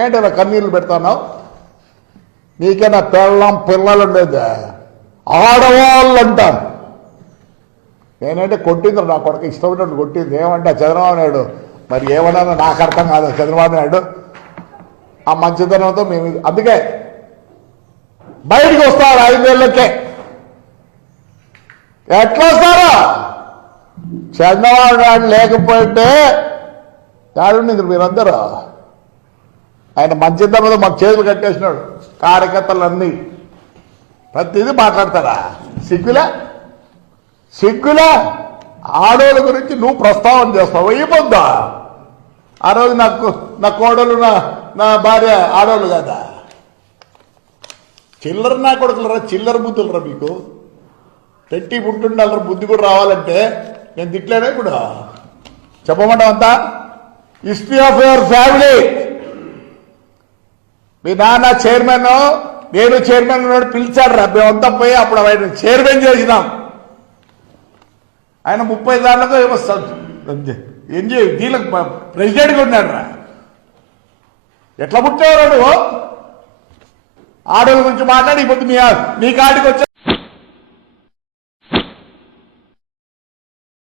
ఏంటి ఇలా కన్నీళ్ళు పెడతావు నీకైనా పెళ్ళం పిల్లలు ఉండేదా ఆడవాళ్ళు అంటాను నేనంటే కొట్టింది నా కొడుకు ఇష్టమైనట్టు కొట్టింది. ఏమంటే చంద్రబాబు నాయుడు. మరి ఏమన్నా నాకు అర్థం కాదు చంద్రబాబు నాయుడు. ఆ మంచితనంతో మేము అందుకే బయటకు వస్తారు ఐదేళ్ళకే ఎట్లా వస్తారా? చంద్రబాబు నాయుడు లేకపోతే యాడుండింది మీరందరూ. ఆయన మంచితనంతో మాకు చేతులు కట్టేసినాడు. కార్యకర్తలన్నీ. ప్రతిదీ మాట్లాడతారా సిగ్గులా? సిగ్గులా? ఆడోళ్ళ గురించి నువ్వు ప్రస్తావన చేస్తావు? అయిపోద్దా ఆ రోజు నాకు నా కోడలు నా నా భార్య ఆడోళ్ళు కదా? చిల్లర నా కొడుకులరా చిల్లర బుద్ధులరా మీకు. పెట్టి పుట్టుండాలరా బుద్ధి కూడా రావాలంటే నేను తిట్లేనే కూడా. చెప్పమంటావు అంతా? History of your family. మీ నాన్న చైర్మన్ నేను చైర్మన్ ఉన్నాడు పిలిచాడు రా మేమంతా పోయి అప్పుడు ఆయన చైర్మన్ చేసినాం. ఆయన ముప్పై దాంట్లో ఏమో ఎంజాయ్ దీనికి ప్రెసిడెంట్గా ఉన్నాడు రా. ఎట్లా పుట్టేవారు నువ్వు? ఆడోళ్ళ గురించి మాట్లాడి ఇప్పుడు మీ మీ కాడికి వచ్చి